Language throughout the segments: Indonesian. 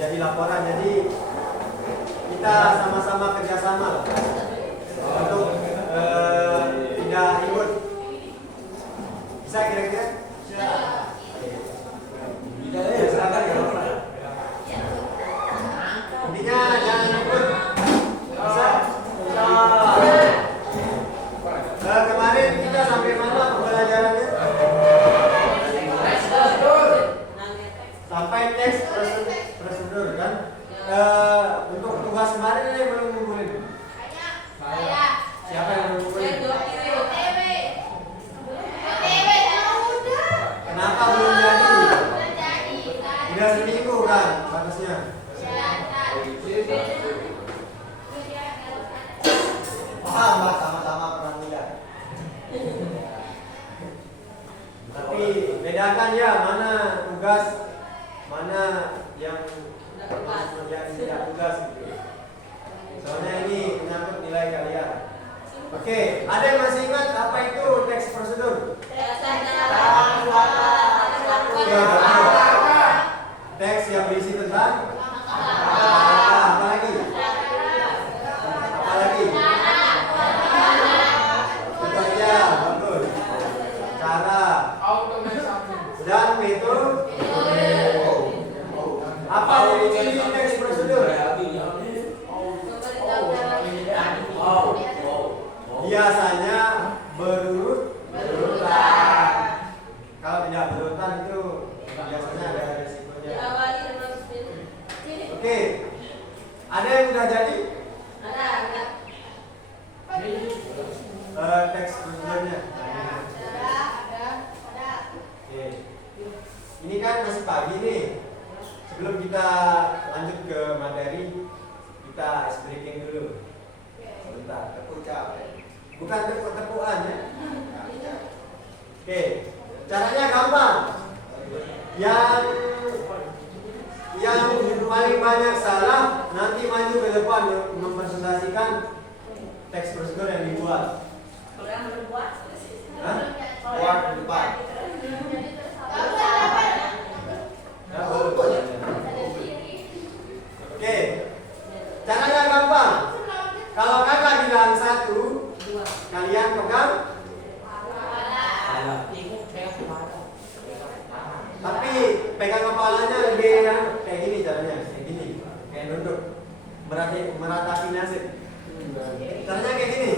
jadi laporan. Jadi kita sama-sama kerjasama untuk tidak ikut. Bisa kira-kira? Silakan ya. Intinya jangan ikut. Bisa? Kemarin kita sampai mana pembelajarannya? Sampai teks prosedur kan? Untuk tugas kemarin ini belum ngumpulin. Siapa yang belum ngumpulin? Kenapa belum jadi? Udah seminggu kan batasnya. Paham Pak, sama-sama pernah muda. Tapi bedakan ya mana tugas, mana yang tidak tugas gitu. Soalnya ini menyangkut nilai kalian. Oke, ada yang masih ingat apa itu teks prosedur? Teks yang berisi tentang apa lagi? Apa lagi? Bekerja, bagus. Cara dan metode. Apa ciri teks prosedur? Biasanya berurutan. Kalau tidak berurutan itu biasanya ada resikonya. Oke, ada yang sudah jadi? Ada. Teks prosedurnya. Oke. Ini kan masih pagi nih. Sebelum kita lanjut ke materi, kita ice breaking dulu. Sebentar, tepuk capek. Bukan tepuk-tepukan ya. Oke, caranya gampang. Yang paling banyak salah nanti maju ke depan mempresentasikan teks prosedur yang dibuat. Keluar ke depan. Oke, caranya gampang. Kalau kakak bilang 1, kalian pegang. Tapi pegang kepalanya lebih kayak gini caranya, kayak gini, kayak nunduk, meratapi nasib. Caranya kayak gini.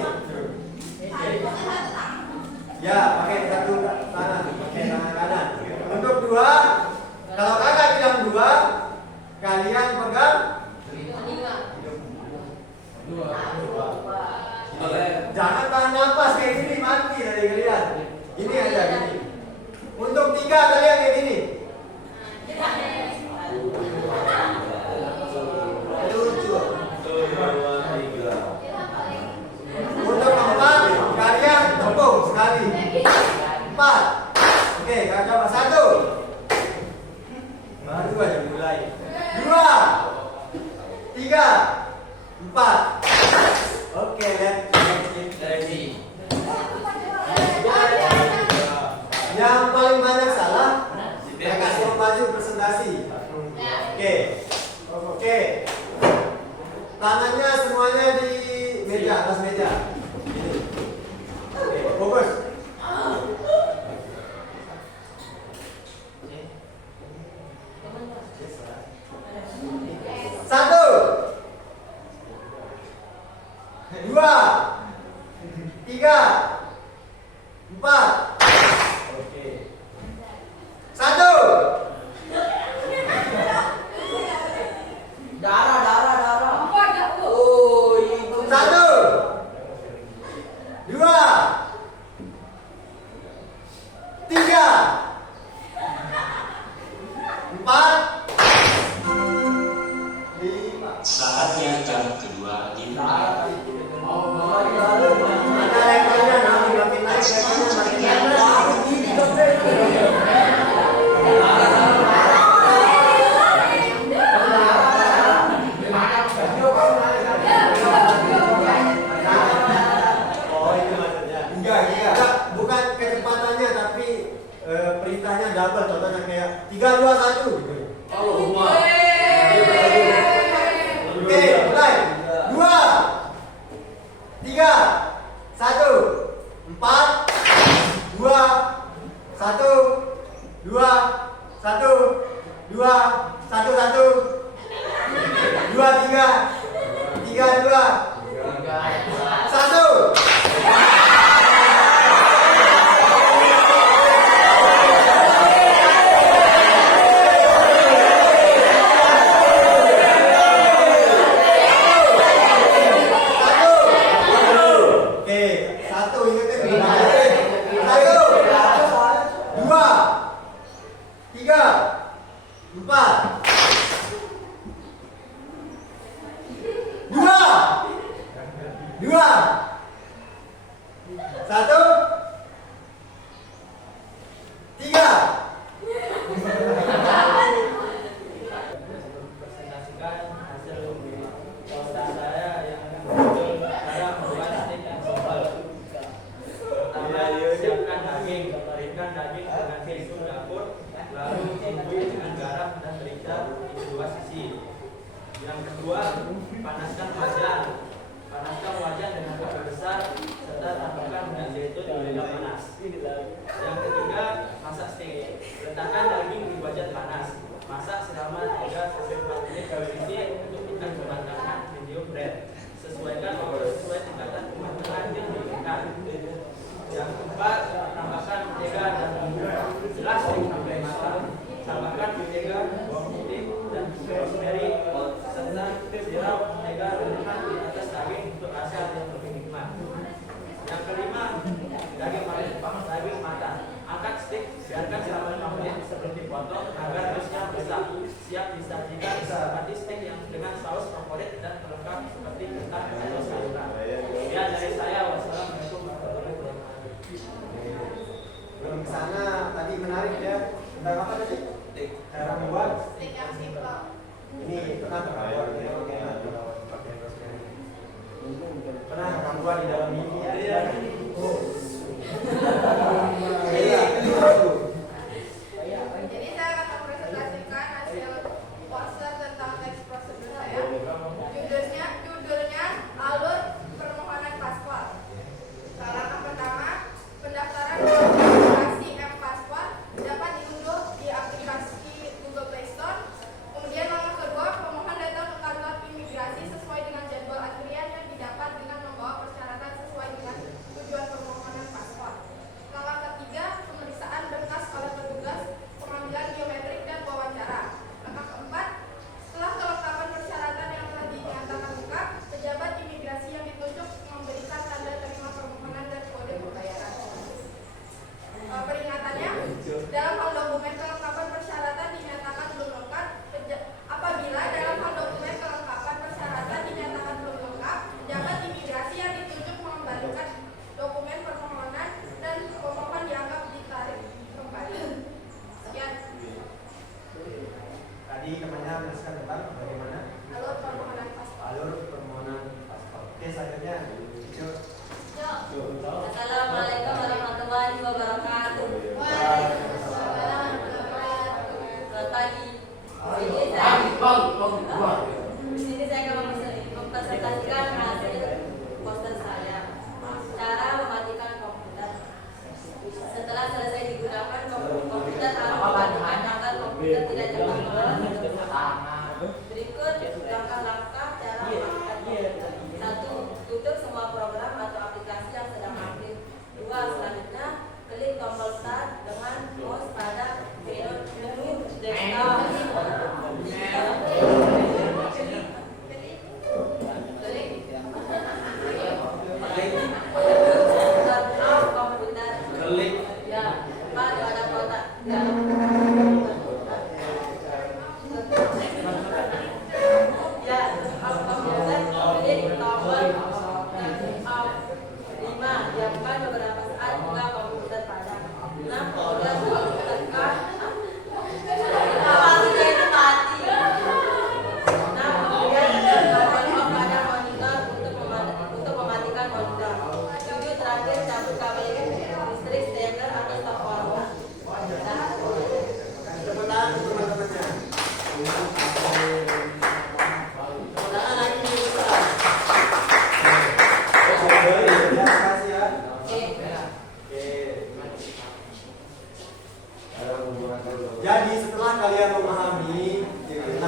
Ya, pakai satu tangan, pakai tangan kanan. Untuk 2, kalau kakak bilang 2, kalian pegang. Jangan tahan nafas kayak gini, mati dari kalian. Ini aja gini. Untuk 3 kalian kayak gini. Untuk 4 kalian tepung sekali. 4. Oke, kakak coba 1. Baru aja mulai. 2, 3, 4. Oke, let's ready. Yang paling banyak salah, saya kasih maju presentasi. Oke. Tangannya semuanya di meja, atas meja. Ini. Oke, fokus. Satu, 2, 3, 4. Oke. 1. Darah. 1. satu, dua tiga, tiga dua, satu.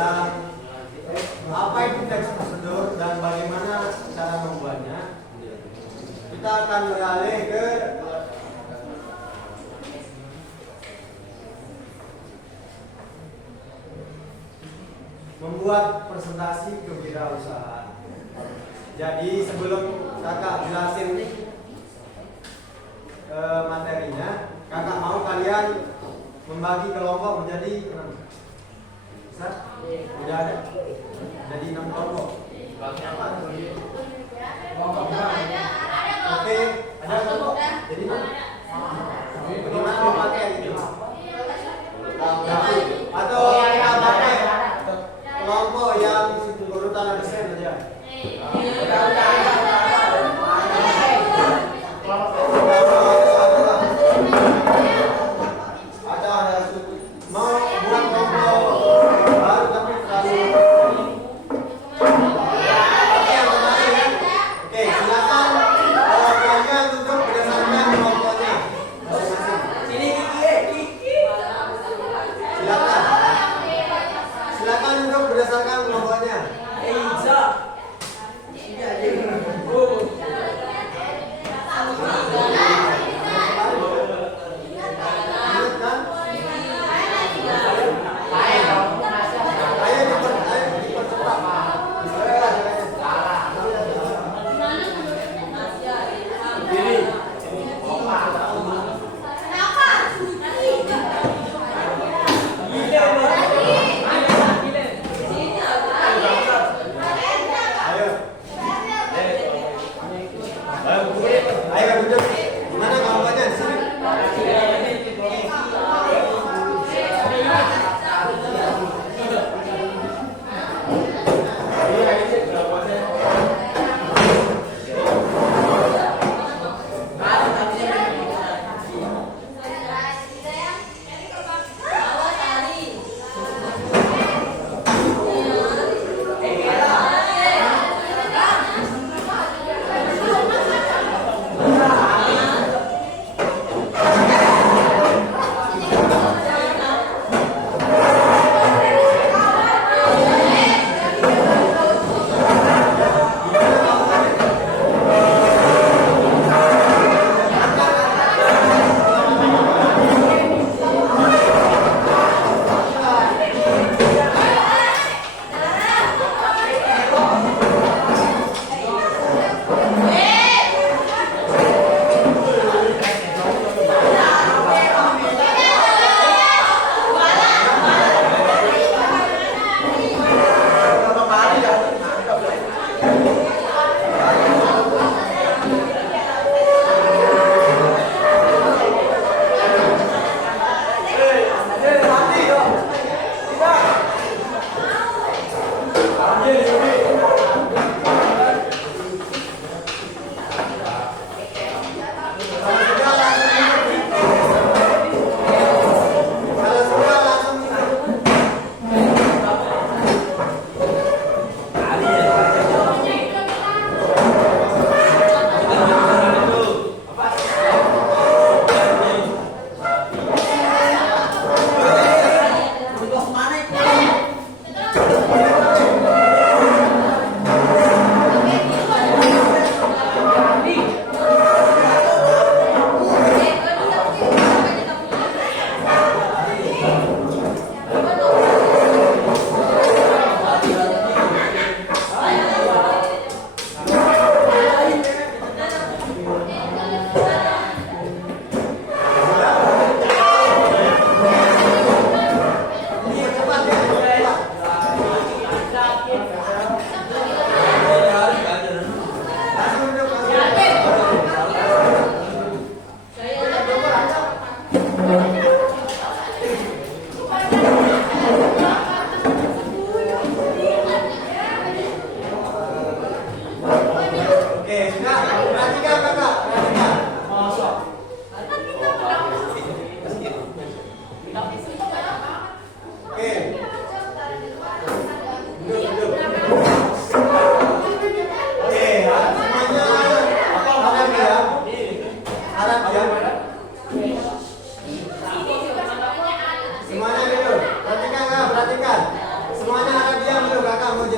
tentang apa itu teks prosedur dan bagaimana cara membuatnya, kita akan beralih ke membuat presentasi kewirausahaan. Jadi sebelum kakak jelasin materinya, kakak mau kalian membagi kelompok menjadi 6. Bisa? Udah ada? Jadi 6 kelompok. Oke, ada kelompok. Jadi bagaimana memakai itu? Atau kita pakai kelompok yang urutan desain aja. Mau buat kelompok baru tapi terlalu oke, silakan kalian untuk berdasarkan kelompoknya masing-masing. Silakan untuk berdasarkan kelompoknya.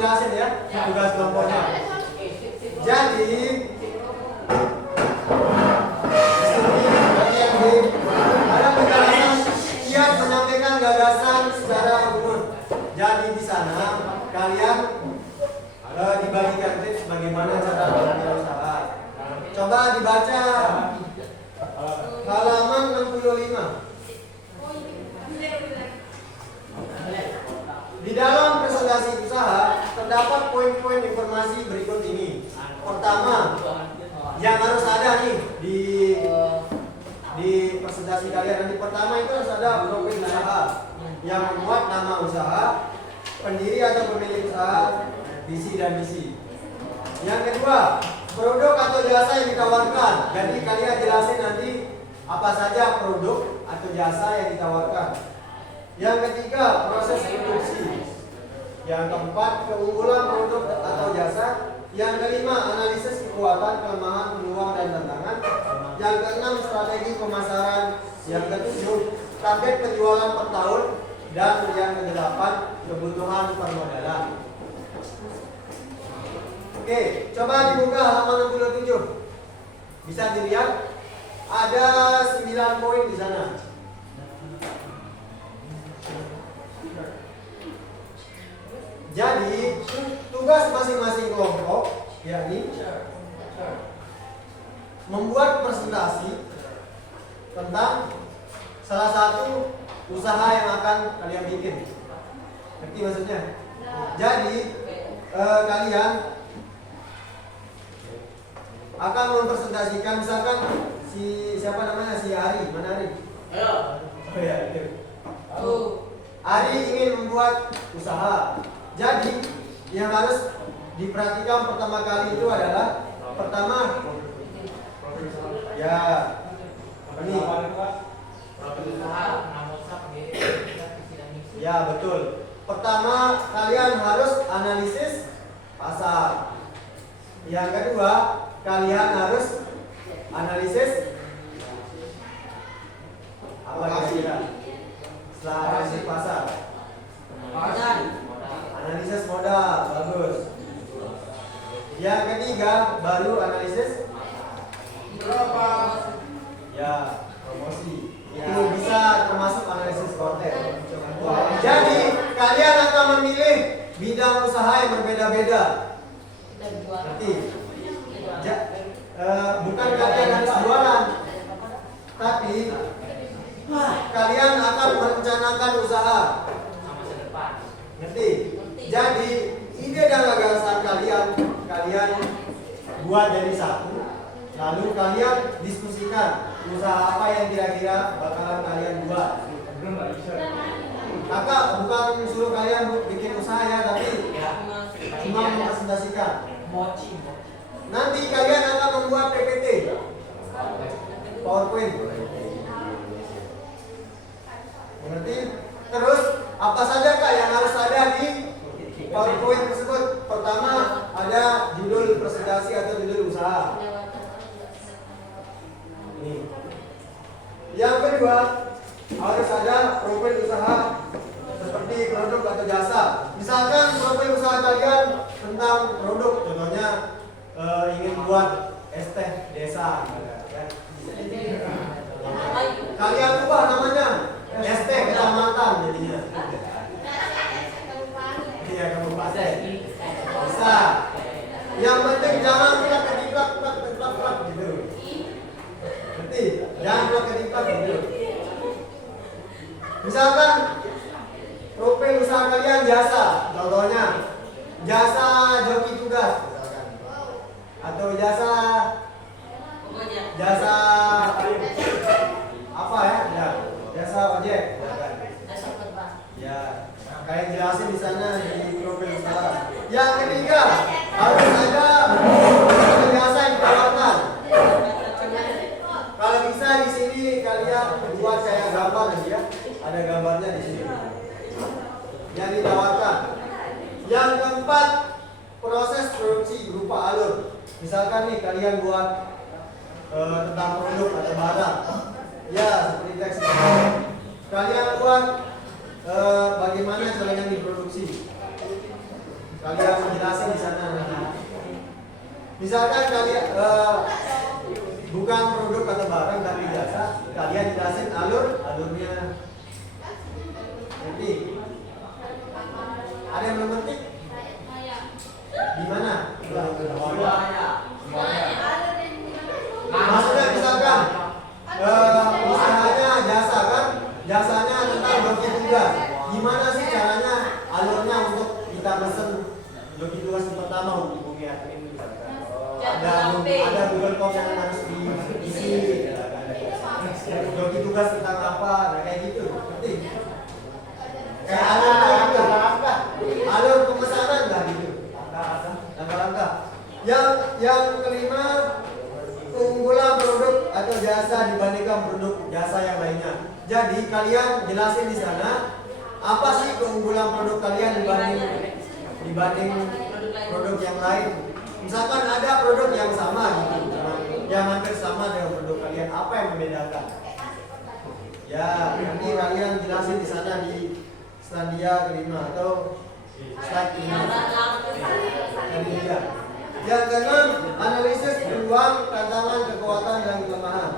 jelasin ya tugas kelompoknya. Jadi ada penjelasan siap menyampaikan gagasan secara umum. Jadi di sana kalian dibagikan tips bagaimana cara memulai usaha. Coba dibaca halaman 65. Di dalam presentasi usaha terdapat poin-poin informasi berikut ini. Pertama, yang harus ada nih di presentasi kalian nanti. Pertama itu harus ada profil usaha yang memuat nama usaha, pendiri atau pemilik usaha, visi dan misi. Yang kedua, produk atau jasa yang ditawarkan. Jadi kalian jelasin nanti apa saja produk atau jasa yang ditawarkan. Yang ketiga, proses produksi. Yang keempat, keunggulan produk atau jasa. Yang kelima, analisis kekuatan, kelemahan, peluang dan tantangan. Yang keenam, strategi pemasaran. Yang ketujuh, target penjualan per tahun. Dan yang kedelapan, kebutuhan permodalan. Oke, coba dibuka halaman 67. Bisa dilihat ada 9 poin di sana. Jadi tugas masing-masing kelompok yakni membuat presentasi tentang salah satu usaha yang akan kalian bikin. Ngerti maksudnya? Jadi kalian akan mempresentasikan, misalkan siapa namanya, si Ari, mana Ari? Ayo. Oh ya, itu. Ari ingin membuat usaha. Jadi yang harus diperhatikan pertama kali itu adalah pertama ya ini ya betul. Pertama kalian harus analisis pasar. Yang kedua kalian harus analisis apa kira-kira setelah analisis pasar? Analisis modal, bagus. Yang ketiga baru analisis berapa? Ya, promosi. Itu bisa termasuk analisis konten. Jadi kalian akan memilih bidang usaha yang berbeda-beda. Nanti bukan kalian harus jualan, tapi kalian akan merencanakan usaha. Ngerti? Jadi ide dan gagasan kalian buat jadi satu, lalu kalian diskusikan usaha apa yang kira-kira bakalan kalian buat. Kakak bukan suruh kalian bikin usaha ya, tapi cuma mempresentasikan. Nanti kalian akan membuat PPT, PowerPoint. Mengerti? Terus apa saja Kak yang harus ada di PowerPoint tersebut? Pertama ada judul presentasi atau judul usaha. Ini. Yang kedua harus ada profil usaha seperti produk atau jasa. Misalkan profil usaha kalian tentang produk, contohnya ingin buat es teh desa, ya. Kalian ubah namanya es teh kecamatan jadinya. Iya, kabupaten. Bisa. Yang penting jangan plak gitu. Berarti jangan plak gitu. Misalkan profil usaha kalian jasa, contohnya jasa joki tugas misalkan. Atau jasa apa ya? Jasa ojek. Ya, kayak jelasin di sana di profil usaha. Yang ketiga harus ada jasa yang ditawarkan. Kalau bisa di sini kalian buat kayak gambar ya, ada gambarnya di sini. Yang ditawarkan. Yang keempat proses produksi berupa alur. Misalkan nih kalian buat tentang produk atau barang, ya seperti teks. Kalian buat bagaimana caranya diproduksi. kalian menjelaskan di sana nanti. Misalkan kalian bukan produk atau barang tapi jasa, kalian jelasin alurnya. Nanti ada yang memetik? Di mana? Maksudnya misalkan usahanya jasa kan, jasanya tentang joki tugas. Gimana sih caranya alurnya untuk kita pesen joki tugas yang pertama untuk bumi admin misalkan. Ada Google Form yang harus diisi. Joki tugas tentang apa? Nah, kayak gitu. Ngerti? Kayak alur pemesanan nggak gitu? Langkah-langkah. Yang kelima, keunggulan produk atau jasa dibandingkan produk jasa yang lainnya. Jadi kalian jelasin di sana apa sih keunggulan produk kalian dibanding produk yang lain. Misalkan ada produk yang sama gitu, yang hampir sama dengan produk kalian, apa yang membedakan? Ya, nanti kalian jelasin di sana di selandia kelima atau slide ini. Yang keenam, analisis peluang, tantangan, kekuatan dan kelemahan.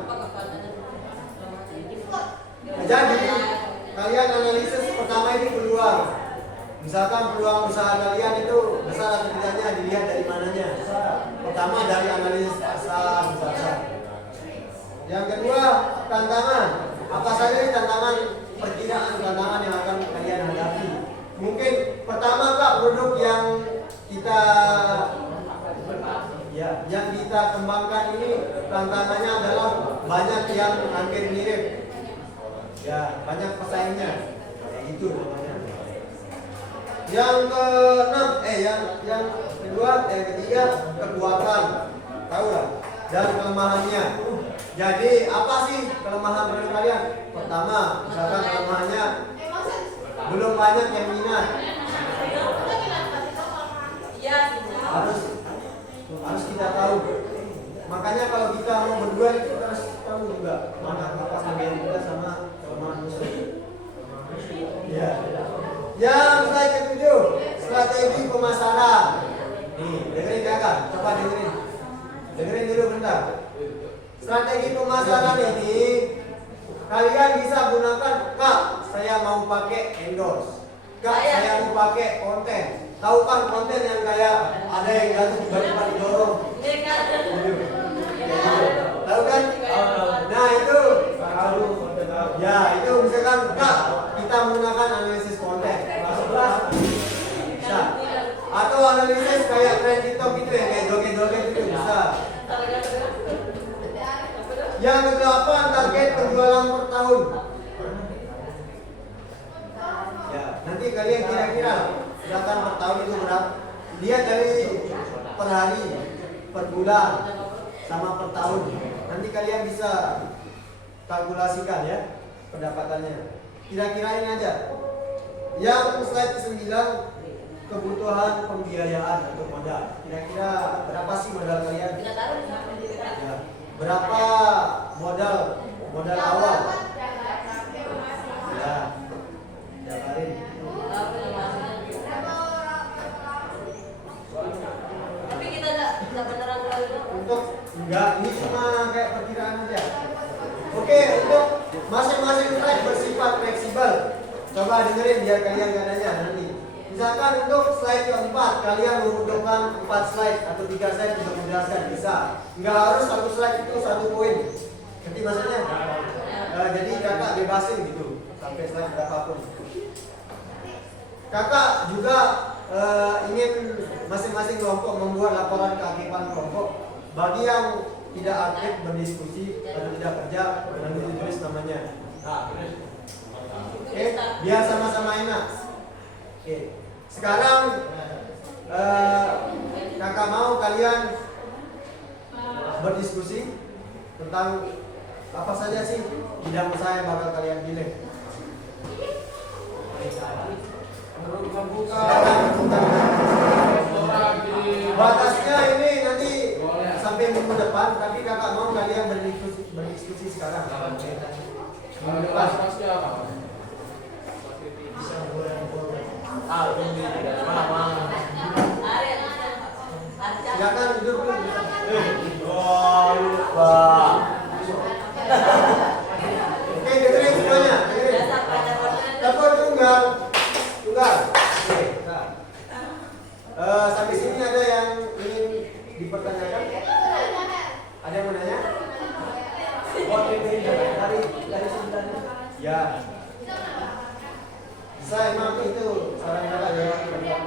Jadi kalian analisis pertama ini peluang. Misalkan peluang usaha kalian itu besar atau tidaknya dilihat dari mananya. Pertama dari analisis pasar misalkan. Yang kedua, tantangan. Apa saja tantangan, perkiraan tantangan yang akan kalian hadapi. Mungkin pertama Kak, produk yang kita kembangkan ini tantangannya adalah banyak yang hampir mirip. Ya, banyak pesaingnya. Kayak gitu namanya. Yang keenam, ketiga, kekuatan. Tahu lah. Dan kelemahannya. Jadi apa sih kelemahan produk kalian? Pertama, misalkan kelemahannya belum banyak yang minat. Harus kita tahu. Makanya kalau kita mau berjual itu kita harus tahu juga mana kelebihan kita sama kelemahan musuh. Ya. Yang slide ketujuh, strategi pemasaran. Nih, dengerin kakak, coba dengerin. Dengerin dulu bentar. Strategi pemasaran ini kalian bisa gunakan. Kak, saya mau pakai endorse. Kak, saya mau pakai konten. Tahu kan konten yang kayak ada yang jatuh tiba-tiba didorong. Tahu kan? Nah itu, ya itu misalkan Kak, kita menggunakan analisis konten. Bisa. Atau analisis kayak tren TikTok itu ya, kayak joget-joget itu bisa. Yang kedelapan, target penjualan per tahun. Ya, nanti kalian kira-kira misalkan per tahun itu berapa? Lihat dari per hari, per bulan, sama per tahun. Nanti kalian bisa kalkulasikan ya pendapatannya. Kira-kirain aja. Yang slide 9, kebutuhan pembiayaan atau modal. Kira-kira berapa sih modal kalian? Ya. Berapa modal awal? Ya. Jabarin. Tapi kita enggak beneran untuk enggak, ini cuma kayak perkiraan aja. Oke, untuk masing-masing slide bersifat fleksibel. Coba dengerin biar kalian gak nanya nanti. Misalkan untuk slide keempat, kalian membutuhkan 4 slide atau 3 slide untuk menjelaskan, bisa. Enggak harus satu slide itu 1 poin. Ngerti maksudnya? Jadi kakak bebasin gitu sampai slide berapapun. Kakak juga ingin masing-masing kelompok membuat laporan keaktifan kelompok. Bagi yang tidak aktif berdiskusi atau tidak kerja, nanti ditulis namanya. Oke, biar sama-sama enak. Oke, sekarang kakak mau kalian berdiskusi tentang apa saja sih bidang usaha yang bakal kalian pilih. Batasnya ini nanti sampai minggu depan, tapi kakak mau kalian berdiskusi sekarang. Minggu depan. Ini Sampai sini ada yang ingin dipertanyakan? Ada yang mau nanya? Dari sebenarnya. Ya. Saya emang itu saran kakak ya.